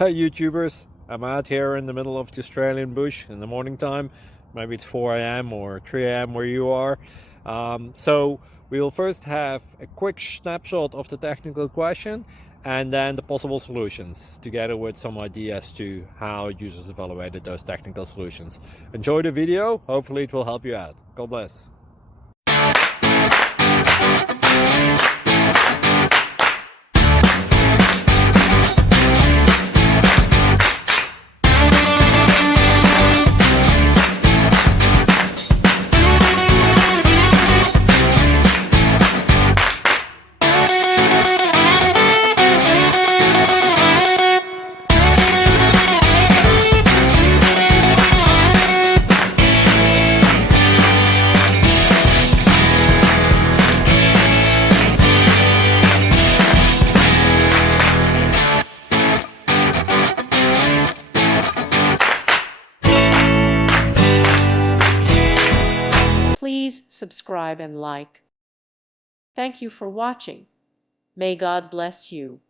Hey YouTubers, I'm out here in the middle of the Australian bush in the morning time. Maybe it's 4 a.m. or 3 a.m. where you are. So we'll first have a quick snapshot of the technical question and then the possible solutions, together with some ideas to how users evaluated those technical solutions. Enjoy the video, hopefully it will help you out. God bless. Please subscribe and like. Thank you for watching. May God bless you.